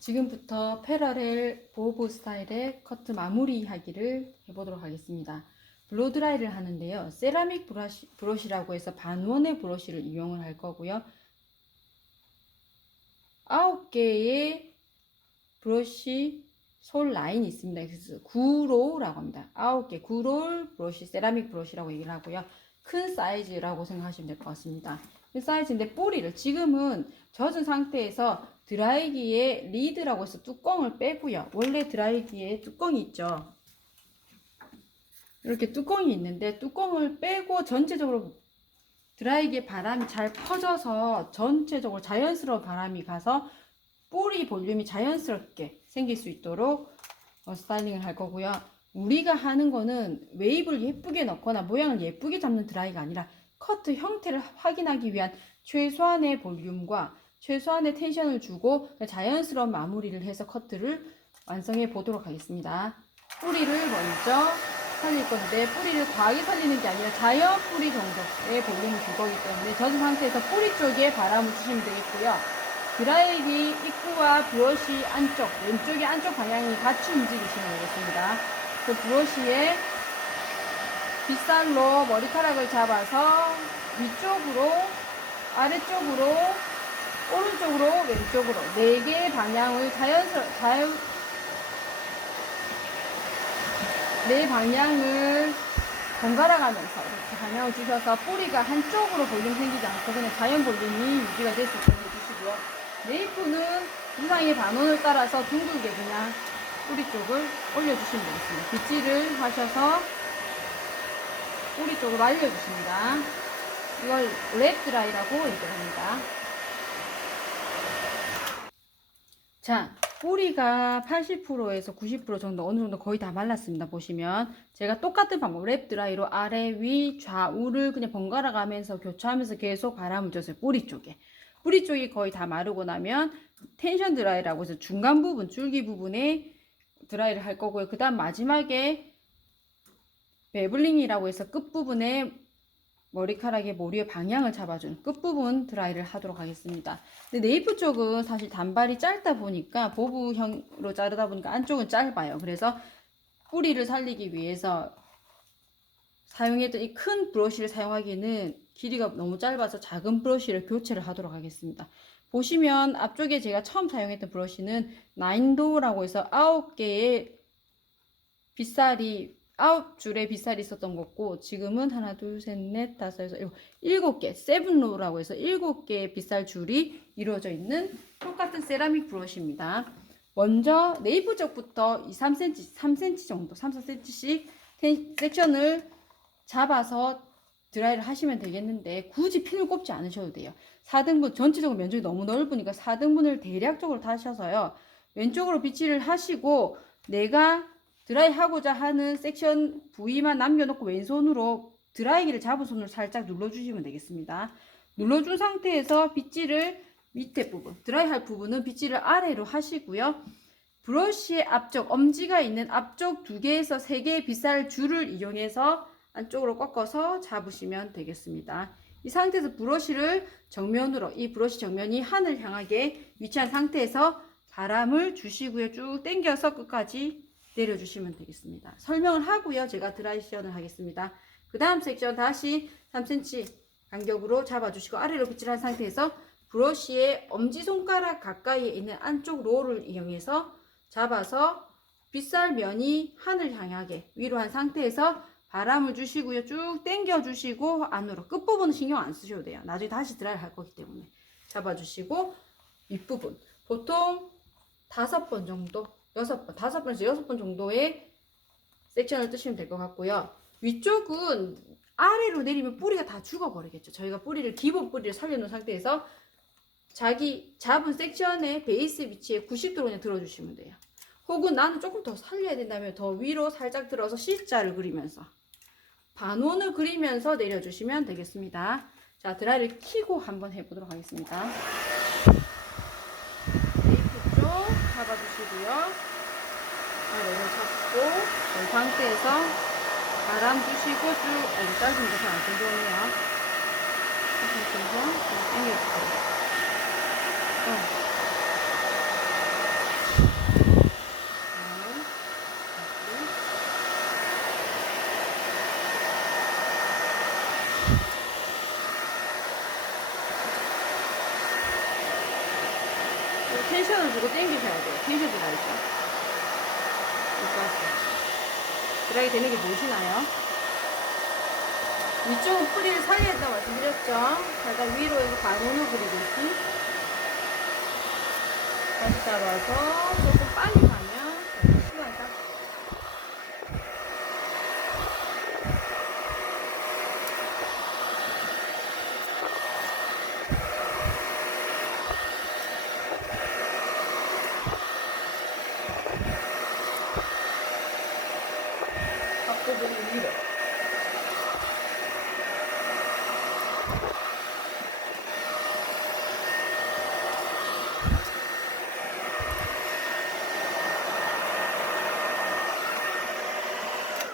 지금부터 패러렐 보브 스타일의 커트 마무리 하기를 해보도록 하겠습니다. 블로드라이를 하는데요. 세라믹 브러쉬라고 해서 반원의 브러쉬를 이용을 할 거고요. 9개의 브러쉬 솔 라인이 있습니다. 그래서 9로라고 합니다. 9개 9롤 브러쉬, 세라믹 브러쉬라고 얘기를 하고요. 큰 사이즈라고 생각하시면 될 것 같습니다. 큰 사이즈인데 뿌리를 지금은 젖은 상태에서 드라이기에 리드라고 해서 뚜껑을 빼고요. 원래 드라이기에 뚜껑이 있죠. 이렇게 뚜껑이 있는데 뚜껑을 빼고 전체적으로 드라이기에 바람이 잘 퍼져서 전체적으로 자연스러운 바람이 가서 뿌리 볼륨이 자연스럽게 생길 수 있도록 스타일링을 할 거고요. 우리가 하는 거는 웨이브를 예쁘게 넣거나 모양을 예쁘게 잡는 드라이가 아니라 커트 형태를 확인하기 위한 최소한의 볼륨과 최소한의 텐션을 주고 자연스러운 마무리를 해서 커트를 완성해 보도록 하겠습니다. 뿌리를 먼저 살릴 건데 뿌리를 과하게 살리는 게 아니라 자연 뿌리 정도의 볼륨을 줄 거기 때문에 젖은 상태에서 뿌리 쪽에 바람을 주시면 되겠고요. 드라이기 입구와 브러쉬 안쪽, 왼쪽의 안쪽 방향이 같이 움직이시면 되겠습니다. 그 브러쉬에 빗살로 머리카락을 잡아서 위쪽으로, 아래쪽으로, 오른쪽으로, 왼쪽으로 4개의 방향을 네 방향을 번갈아 가면서 이렇게 방향을 주셔서 뿌리가 한쪽으로 볼륨 생기지 않고 그냥 자연 볼륨이 유지가 될 수 있도록 해주시고요. 네이프는 이상의 반원을 따라서 둥글게 그냥 뿌리 쪽을 올려주시면 되겠습니다. 빗질을 하셔서 뿌리 쪽을 말려주십니다. 이걸 랩 드라이라고 얘기합니다. 자, 뿌리가 80%에서 90% 정도 어느 정도 거의 다 말랐습니다. 보시면 제가 똑같은 방법 랩 드라이로 아래 위 좌우를 그냥 번갈아 가면서 교차하면서 계속 바람을 줬어요. 뿌리 쪽이 거의 다 마르고 나면 텐션 드라이라고 해서 중간 부분 줄기 부분에 드라이를 할 거고요. 그 다음 마지막에 베블링이라고 해서 끝부분에 머리카락의 모리의 방향을 잡아주는 끝부분 드라이를 하도록 하겠습니다. 근데 네이프 쪽은 사실 단발이 짧다 보니까 보브형으로 자르다 보니까 안쪽은 짧아요. 그래서 뿌리를 살리기 위해서 사용했던 이 큰 브러쉬를 사용하기에는 길이가 너무 짧아서 작은 브러쉬를 교체를 하도록 하겠습니다. 보시면 앞쪽에 제가 처음 사용했던 브러쉬는 나인도라고 해서 9개의 빗살이 9줄의 빗살이 있었던 거고 지금은 하나 둘셋넷 다섯 여섯 7개 세븐로우라고 해서 7개의 빗살 줄이 이루어져 있는 똑같은 세라믹 브러쉬입니다. 먼저 네이프 쪽부터 3cm, 3cm 정도 3, 4cm씩 섹션을 잡아서 드라이를 하시면 되겠는데 굳이 핀을 꼽지 않으셔도 돼요. 4등분 전체적으로 면적이 너무 넓으니까 4등분을 대략적으로 타셔서요. 왼쪽으로 빗질을 하시고 내가 드라이 하고자 하는 섹션 부위만 남겨놓고 왼손으로 드라이기를 잡은 손으로 살짝 눌러주시면 되겠습니다. 눌러준 상태에서 빗질을 밑에 부분, 드라이 할 부분은 빗질을 아래로 하시고요. 브러쉬의 앞쪽, 엄지가 있는 앞쪽 2개에서 3개의 빗살 줄을 이용해서 안쪽으로 꺾어서 잡으시면 되겠습니다. 이 상태에서 브러쉬를 정면으로, 이 브러쉬 정면이 하늘 향하게 위치한 상태에서 바람을 주시고요. 쭉 당겨서 끝까지 내려주시면 되겠습니다. 설명을 하고요. 제가 드라이션을 하겠습니다. 그 다음 섹션 다시 3cm 간격으로 잡아주시고 아래로 빗질한 상태에서 브러쉬의 엄지손가락 가까이에 있는 안쪽 롤을 이용해서 잡아서 빗살 면이 하늘 향하게 위로 한 상태에서 바람을 주시고요. 쭉 당겨 주시고 안으로 끝부분은 신경 안 쓰셔도 돼요. 나중에 다시 드라이 할 거기 때문에 잡아주시고 윗부분 보통 5번 정도 6번, 5번에서 6번 정도의 섹션을 뜨시면 될 것 같고요. 위쪽은 아래로 내리면 뿌리가 다 죽어버리겠죠. 저희가 뿌리를, 기본 뿌리를 살려놓은 상태에서 자기 잡은 섹션의 베이스 위치에 90도로 그냥 들어주시면 돼요. 혹은 나는 조금 더 살려야 된다면 더 위로 살짝 들어서 C자를 그리면서 반원을 그리면서 내려주시면 되겠습니다. 자, 드라이를 켜고 한번 해보도록 하겠습니다. 잡아주시고요. 아래를 잡고 이 상태에서 바람 주시고 쭉 짧은 데서 안 땡겨오네요. 이 상태에서 당겨주세요. 텐션을 주고 당기셔야 돼요. 텐션 들어가죠. 드라이 되는 게 보이시나요? 위쪽은 뿌리를 살려야 된다고 말씀드렸죠? 살짝 위로 해서 반원을 그리듯이 다시 잡아서 조금 빨리 가면 시간이 딱 앞부분을 위로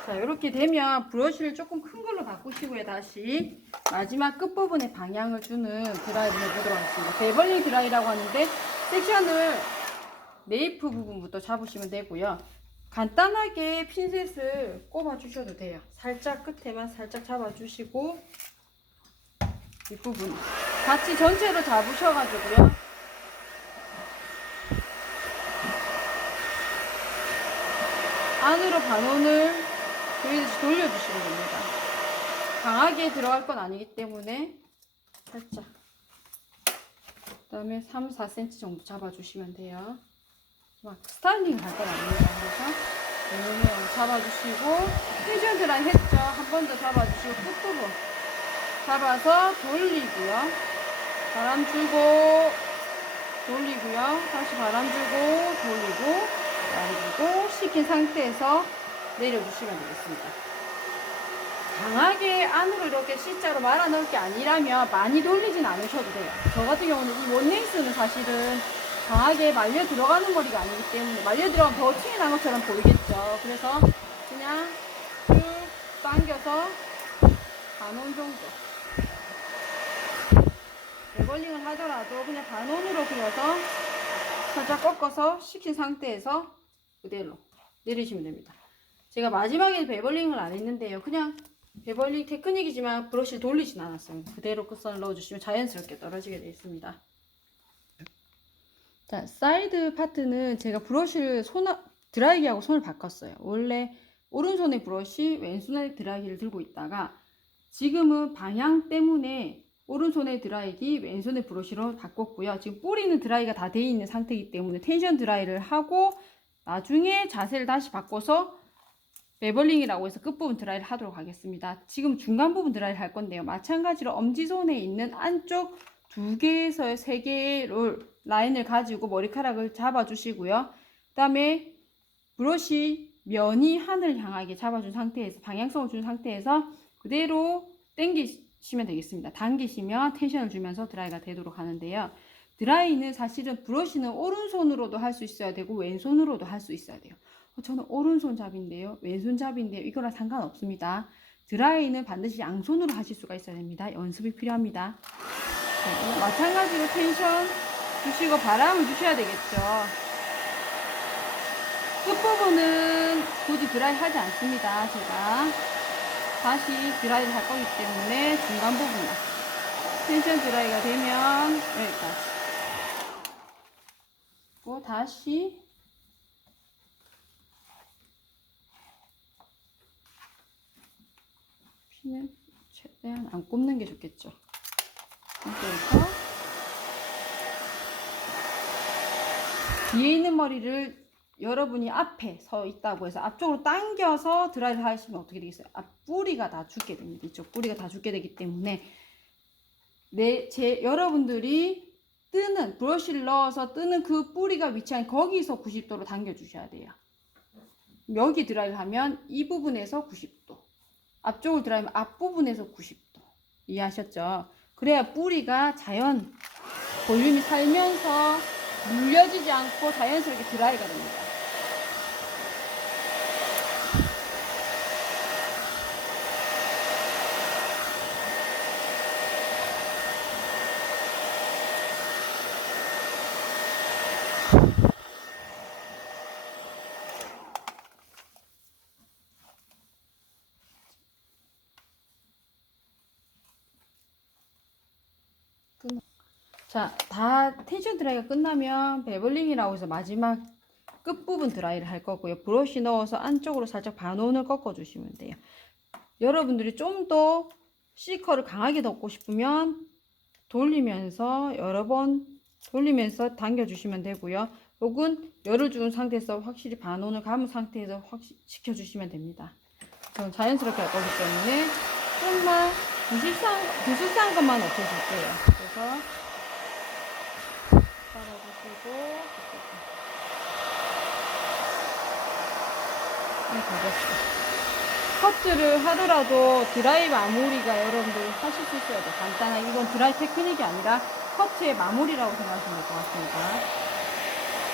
자, 이렇게 되면 브러쉬를 조금 큰 걸로 바꾸시고요. 다시 마지막 끝부분에 방향을 주는 드라이를 해보도록 하겠습니다. 베벌링 드라이라고 하는데 섹션을 네이프 부분부터 잡으시면 되고요. 간단하게 핀셋을 꼽아 주셔도 돼요. 살짝 끝에만 살짝 잡아 주시고 뒷부분 같이 전체로 잡으셔가지고요. 안으로 반원을 그리듯이 돌려주시면 됩니다. 강하게 들어갈 건 아니기 때문에 살짝 그 다음에 3, 4cm 정도 잡아주시면 돼요. 막 스타일링 갈 건 아닙니다. 그래서 이렇게 잡아주시고 텐션 드라이 했죠. 한 번 더 잡아주시고 끝부분 잡아서 돌리고요. 바람 주고 돌리고요. 다시 바람 주고 돌리고 그리고 식힌 상태에서 내려주시면 되겠습니다. 강하게 안으로 이렇게 C자로 말아 넣을 게 아니라면 많이 돌리진 않으셔도 돼요. 저 같은 경우는 이 원네이스는 사실은 강하게 말려 들어가는 머리가 아니기 때문에 말려 들어가면 더 층이 난 것처럼 보이겠죠. 그래서 그냥 쭉 당겨서 반원 정도 레벌링을 하더라도 그냥 반원으로 그려서 살짝 꺾어서 식힌 상태에서 그대로 내리시면 됩니다. 제가 마지막에 베벌링을 안 했는데요. 그냥 베벌링 테크닉이지만 브러쉬를 돌리진 않았어요. 그대로 끝선을 넣어주시면 자연스럽게 떨어지게 되어 있습니다. 자, 사이드 파트는 제가 브러쉬를 드라이기하고 손을 바꿨어요. 원래 오른손에 브러쉬, 왼손에 드라이기를 들고 있다가 지금은 방향 때문에 오른손에 드라이기, 왼손에 브러쉬로 바꿨고요. 지금 뿌리는 드라이가 다 되어 있는 상태이기 때문에 텐션 드라이를 하고 나중에 자세를 다시 바꿔서 베벌링이라고 해서 끝부분 드라이를 하도록 하겠습니다. 지금 중간 부분 드라이를 할 건데요. 마찬가지로 엄지손에 있는 안쪽 2개에서 3개의 라인을 가지고 머리카락을 잡아주시고요. 그 다음에 브러쉬 면이 하늘 향하게 잡아준 상태에서 방향성을 준 상태에서 그대로 당기시면 되겠습니다. 당기시면 텐션을 주면서 드라이가 되도록 하는데요. 드라이는 사실은 브러쉬는 오른손으로도 할 수 있어야 되고 왼손으로도 할 수 있어야 돼요. 저는 오른손잡인데요. 왼손잡인데요. 이거랑 상관없습니다. 드라이는 반드시 양손으로 하실 수가 있어야 됩니다. 연습이 필요합니다. 네, 마찬가지로 텐션 주시고 바람을 주셔야 되겠죠. 끝부분은 굳이 드라이 하지 않습니다. 제가 다시 드라이를 할 거기 때문에 중간 부분만 텐션 드라이가 되면 여기까지 또 다시 피는 최대한 안 꼽는 게 좋겠죠. 그래서 뒤에 있는 머리를 여러분이 앞에 서 있다고 해서 앞쪽으로 당겨서 드라이를 하시면 어떻게 되겠어요? 앞뿌리가 다 죽게 됩니다. 이쪽 뿌리가 다 죽게 되기 때문에 여러분들이 뜨는 브러쉬를 넣어서 뜨는 그 뿌리가 위치한 거기서 90도로 당겨 주셔야 돼요. 여기 드라이를 하면 이 부분에서 90도, 앞쪽을 드라이하면 앞부분에서 90도. 이해하셨죠? 그래야 뿌리가 자연 볼륨이 살면서 눌려지지 않고 자연스럽게 드라이가 됩니다. 자, 다 텐션 드라이가 끝나면 베블링이라고 해서 마지막 끝부분 드라이를 할 거고요. 브러쉬 넣어서 안쪽으로 살짝 반온을 꺾어 주시면 돼요. 여러분들이 좀 더 C컬을 강하게 덮고 싶으면 돌리면서 여러 번 돌리면서 당겨 주시면 되고요. 혹은 열을 준 상태에서 확실히 반온을 감은 상태에서 확실히 지켜주시면 됩니다. 저는 자연스럽게 할 거기 때문에 조금만 부실한 것만 없애줄게요. 그래서 빨아주시고 되겠어요. 커트를 하더라도 드라이 마무리가 여러분들 하실 수 있어야 돼요. 간단하게. 이건 드라이 테크닉이 아니라 커트의 마무리라고 생각하시면 될 것 같습니다.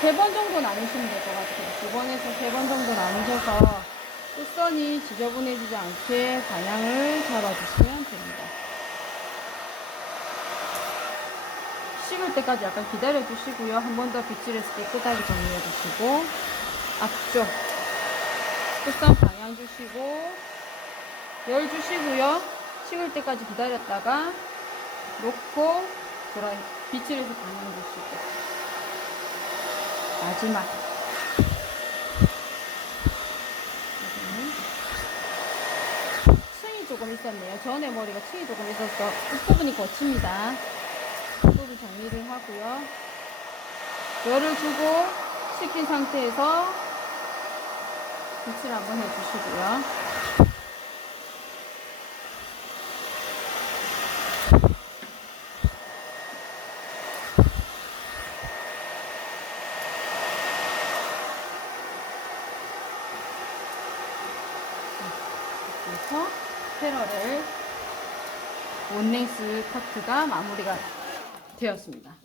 3번 정도 나누시면 될 것 같아요. 2번에서 3번 정도 나누셔서 끝선이 지저분해지지 않게 방향을 잡아주시면 됩니다. 식을 때까지 약간 기다려 주시고요. 한 번 더 빗질해서 깨끗하게 정리해 주시고 앞쪽 끝선 방향 주시고 열 주시고요. 식을 때까지 기다렸다가 놓고 드라이 빗질해서 방향 주시고 마지막 층이 조금 있었네요. 전에 머리가 층이 조금 있어서 끝부분이 거칩니다. 끝부분 정리를 하고요. 열을 주고 식힌 상태에서 빗질 한번 해주시고요. 그래서 패러렐 원랭스 커트가 마무리가 되었습니다.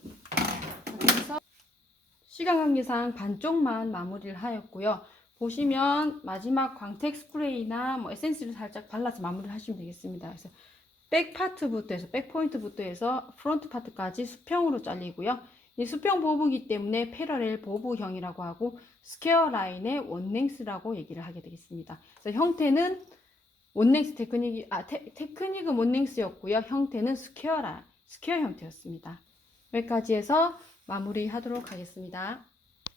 그래서 시간 관계상 반쪽만 마무리를 하였고요. 보시면 마지막 광택 스프레이나 뭐 에센스를 살짝 발라서 마무리를 하시면 되겠습니다. 그래서 백 파트부터 해서 백 포인트부터 해서 프론트 파트까지 수평으로 잘리고요. 이 수평 보부이기 때문에 패러렐 보부형이라고 하고 스퀘어 라인의 원랭스라고 얘기를 하게 되겠습니다. 그래서 형태는 원랭스 테크닉은 원랭스였고요. 형태는 스퀘어 형태였습니다. 여기까지 해서 마무리하도록 하겠습니다.